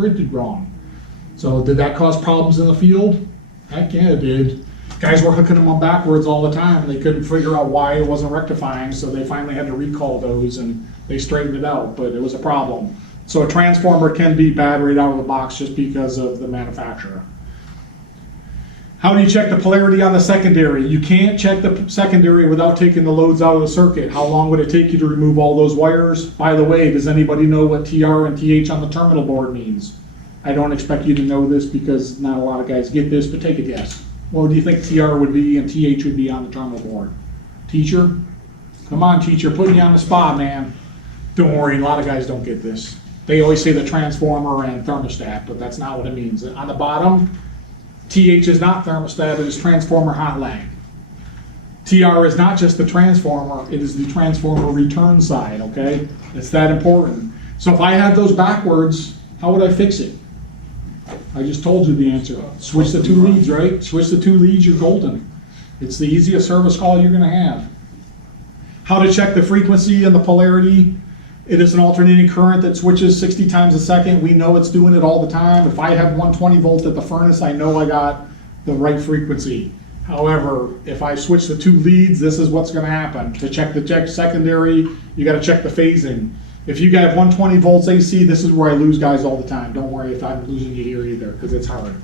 printed wrong. So did that cause problems in the field? Heck yeah, it did. Guys were hooking them on backwards all the time, and they couldn't figure out why it wasn't rectifying, so they finally had to recall those, and they straightened it out, but it was a problem. So a transformer can be bad right out of the box just because of the manufacturer. How do you check the polarity on the secondary? You can't check the secondary without taking the loads out of the circuit. How long would it take you to remove all those wires? By the way, does anybody know what TR and TH on the terminal board means? I don't expect you to know this because not a lot of guys get this, but take a guess. What do you think TR would be and TH would be on the terminal board? Teacher? Come on, teacher, putting you on the spot, man. Don't worry, a lot of guys don't get this. They always say the transformer and thermostat, but that's not what it means. On the bottom, TH is not thermostat, it is transformer hot lag. TR is not just the transformer, it is the transformer return side, okay? It's that important. So if I had those backwards, how would I fix it? I just told you the answer. Switch the two leads, right? Switch the two leads, you're golden. It's the easiest service call you're gonna have. How to check the frequency and the polarity. It is an alternating current that switches 60 times a second. We know it's doing it all the time. If I have 120 volts at the furnace, I know I got the right frequency. However, if I switch the two leads, this is what's gonna happen. To check the secondary, you gotta check the phasing. If you got 120 volts AC, this is where I lose guys all the time. Don't worry if I'm losing you here either, because it's hard.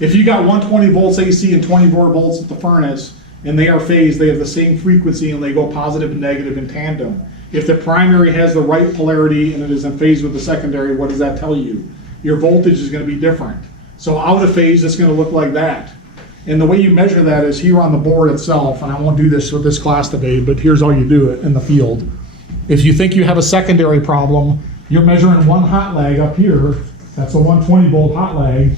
If you got 120 volts AC and 24 volts at the furnace, and they are phased, they have the same frequency and they go positive and negative in tandem. If the primary has the right polarity and it is in phase with the secondary, what does that tell you? Your voltage is going to be different. So out of phase, it's going to look like that. And the way you measure that is here on the board itself, and I won't do this with this class today, but here's how you do it in the field. If you think you have a secondary problem, you're measuring one hot lag up here, that's a 120 volt hot lag,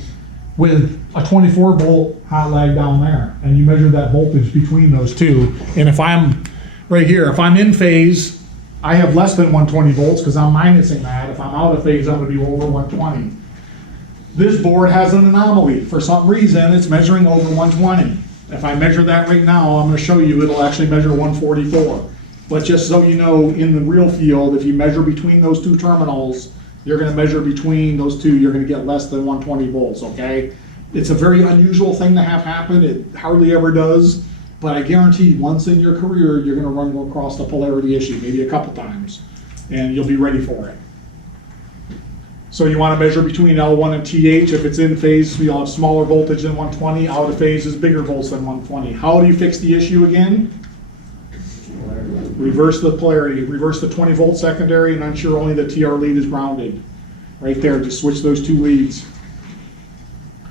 with a 24 volt hot lag down there. And you measure that voltage between those two. And if I'm right here, if I'm in phase, I have less than 120 volts because I'm minusing that. If I'm out of phase, I'm going to be over 120. This board has an anomaly. For some reason, it's measuring over 120. If I measure that right now, I'm going to show you it'll actually measure 144. But just so you know, in the real field, if you measure between those two terminals, you're going to measure between those two, you're going to get less than 120 volts, okay? It's a very unusual thing to have happen. It hardly ever does. But I guarantee once in your career, you're going to run across the polarity issue, maybe a couple times, and you'll be ready for it. So you want to measure between L1 and TH. If it's in phase, you'll have smaller voltage than 120. Out of phase is bigger volts than 120. How do you fix the issue again? Reverse the polarity. Reverse the 20 volt secondary and ensure only the TR lead is grounded. Right there, just switch those two leads.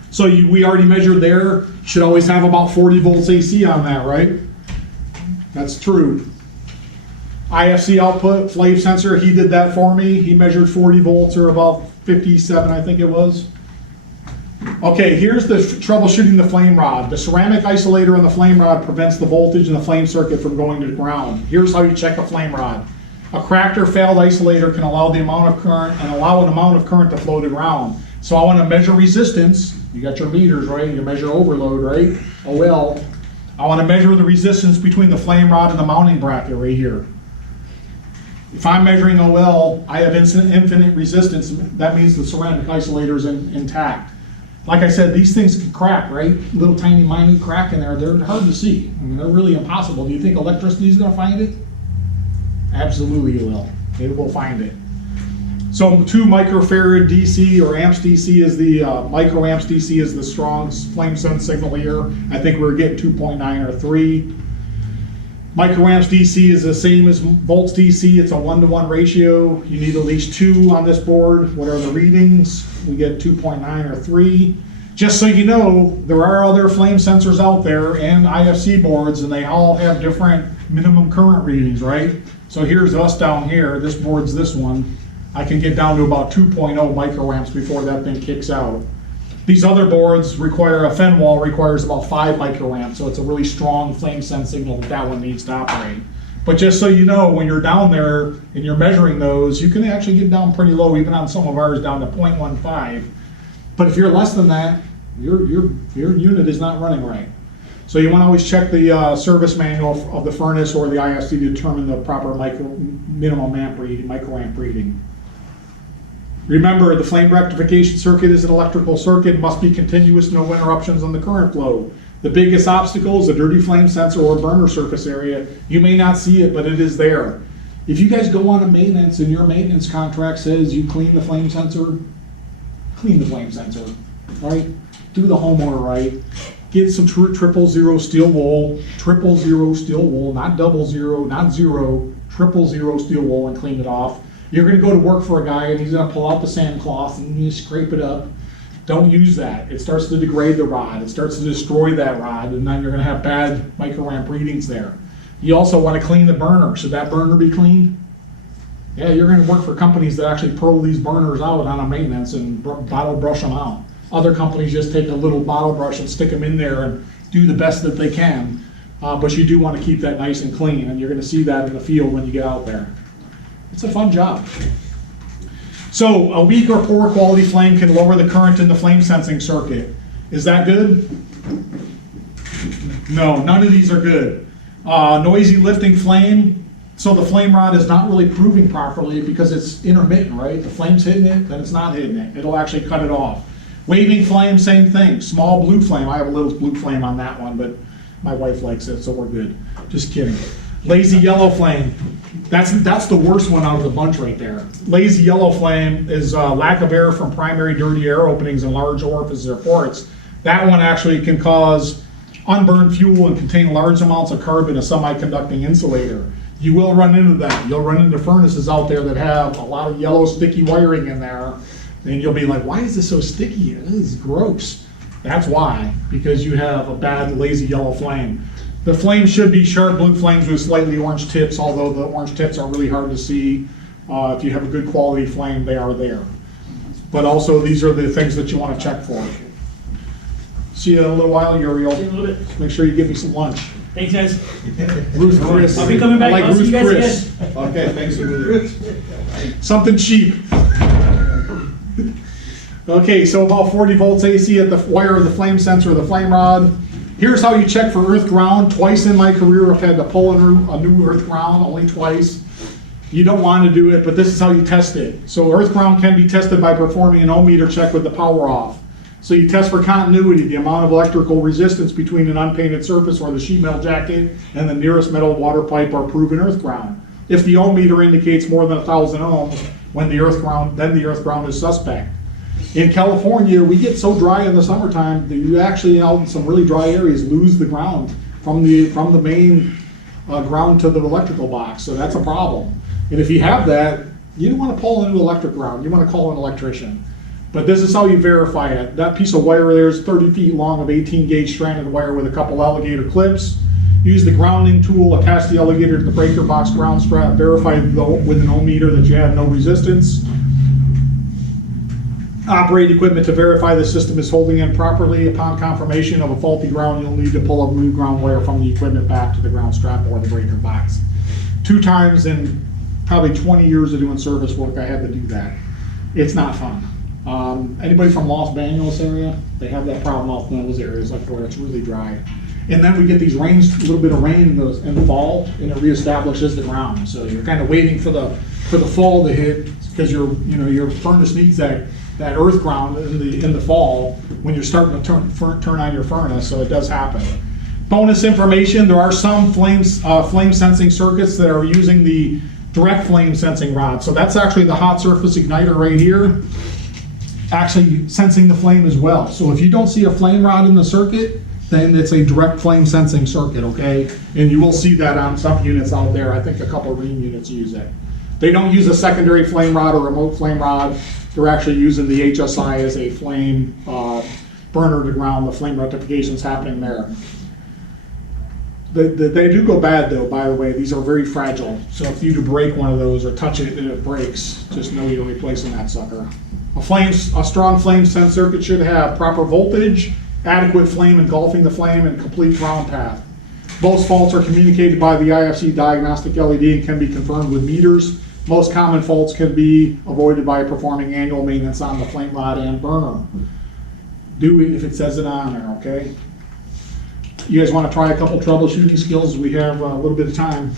So we already measured there, should always have about 40 volts AC on that, right? That's true. IFC output, flave sensor, he did that for me. He measured 40 volts or about 57, I think it was. Okay, here's the troubleshooting the flame rod. The ceramic isolator in the flame rod prevents the voltage in the flame circuit from going to the ground. Here's how you check a flame rod. A cracked or failed isolator can allow the amount of current and allow an amount of current to flow to ground. So I want to measure resistance. You got your meters, right? You measure overload, right? OL. I want to measure the resistance between the flame rod and the mounting bracket right here. If I'm measuring OL, I have infinite resistance. That means the ceramic isolator is intact. Like I said, these things can crack, right? Little tiny minute crack in there. They're hard to see. I mean, they're really impossible. Do you think electricity is going to find it? Absolutely it will. It will find it. So 2 microfarad DC or amps DC is the microamps DC is the strong flame sense signal here. I think we're getting 2.9 or 3. Microamps DC is the same as volts DC. It's a 1-to-1 ratio. You need at least 2 on this board. What are the readings? We get 2.9 or 3. Just so you know, there are other flame sensors out there and IFC boards, and they all have different minimum current readings, right? So here's us down here. This board's this one. I can get down to about 2.0 microamps before that thing kicks out. These other boards require, a fen wall requires about 5 microamps, so it's a really strong flame sense signal that one needs to operate. But just so you know, when you're down there and you're measuring those, you can actually get down pretty low, even on some of ours down to 0.15. But if you're less than that, your unit is not running right. So you want to always check the service manual of the furnace or the IFC to determine the proper minimum amp reading, microamp reading. Remember, the flame rectification circuit is an electrical circuit, must be continuous, no interruptions on the current flow. The biggest obstacle is a dirty flame sensor or burner surface area. You may not see it, but it is there. If you guys go on a maintenance and your maintenance contract says you clean the flame sensor, clean the flame sensor, right? Do the homeowner right. Get some 000 steel wool, 000 steel wool, not 00, not 0, 000 steel wool, and clean it off. You're gonna go to work for a guy and he's gonna pull out the sandcloth and you scrape it up. Don't use that. It starts to degrade the rod. It starts to destroy that rod, and then you're gonna have bad microamp readings there. You also wanna clean the burner. Should that burner be cleaned? Yeah, you're gonna work for companies that actually pearl these burners out on a maintenance and bottle brush them out. Other companies just take a little bottle brush and stick them in there and do the best that they can. But you do wanna keep that nice and clean, and you're gonna see that in the field when you get out there. It's a fun job. So a weak or poor quality flame can lower the current in the flame sensing circuit. Is that good? No, none of these are good. Noisy lifting flame, so the flame rod is not really proving properly because it's intermittent, right? The flame's hitting it, then it's not hitting it. It'll actually cut it off. Waving flame, same thing. Small blue flame, I have a little blue flame on that one, but my wife likes it, so we're good. Just kidding. Lazy yellow flame. That's the worst one out of the bunch right there. Lazy yellow flame is lack of air from primary dirty air openings in large orifices or ports. That one actually can cause unburned fuel and contain large amounts of carbon, a semiconducting insulator. You will run into that. You'll run into furnaces out there that have a lot of yellow sticky wiring in there, and you'll be like, why is this so sticky? This is gross. That's why, because you have a bad lazy yellow flame. The flame should be sharp blue flames with slightly orange tips, although the orange tips are really hard to see. If you have a good quality flame, they are there. But also, these are the things that you want to check for. See you in a little while, Uriel. See you in a little bit. Make sure you give me some lunch. Thanks, guys. Ruth Chris. I'll be coming back. I like I'll see Ruth you guys Chris. again. Okay, thanks for Ruth. Something cheap. Okay, so about 40 volts AC at the wire of the flame sensor, the flame rod. Here's how you check for earth ground. Twice in my career I've had to pull a new earth ground, only twice. You don't want to do it, but this is how you test it. So earth ground can be tested by performing an ohm meter check with the power off. So you test for continuity, the amount of electrical resistance between an unpainted surface or the sheet metal jacket and the nearest metal water pipe or proven earth ground. If the ohm meter indicates more than 1,000 ohms, then the earth ground is suspect. In California, we get so dry in the summertime that you actually, out in some really dry areas, lose the ground from the main ground to the electrical box. So that's a problem. And if you have that, you don't want to pull into electric ground. You want to call an electrician. But this is how you verify it. That piece of wire there is 30 feet long of 18 gauge stranded wire with a couple alligator clips. Use the grounding tool, attach the alligator to the breaker box ground strap, verify with an ohm meter that you have no resistance. Operate equipment to verify the system is holding in properly. Upon confirmation of a faulty ground, you'll need to pull a new ground wire from the equipment back to the ground strap or the breaker box. 2 times in probably 20 years of doing service work, I had to do that. It's not fun. Anybody from Los Banos area? They have that problem out in those areas, like where it's really dry. And then we get these rains, a little bit of rain in the fall, and it reestablishes the ground. So you're kind of waiting for the fall to hit because your furnace needs that earth ground in the fall when you're starting to turn on your furnace. So it does happen. Bonus information: there are some flame sensing circuits that are using the direct flame sensing rod. So that's actually the hot surface igniter right here, actually sensing the flame as well. So if you don't see a flame rod in the circuit, then it's a direct flame sensing circuit, okay? And you will see that on some units out there. I think a couple of Rheem units use it. They don't use a secondary flame rod or remote flame rod. They're actually using the HSI as a flame burner to ground. The flame rectification is happening there. They do go bad though, by the way. These are very fragile. So if you do break one of those or touch it and it breaks, just know you're replacing that sucker. A strong flame sense circuit should have proper voltage, adequate flame engulfing the flame, and complete ground path. Most faults are communicated by the IFC diagnostic LED and can be confirmed with meters. Most common faults can be avoided by performing annual maintenance on the flame rod and burner. Do it if it says it on there, okay? You guys want to try a couple troubleshooting skills? We have a little bit of time.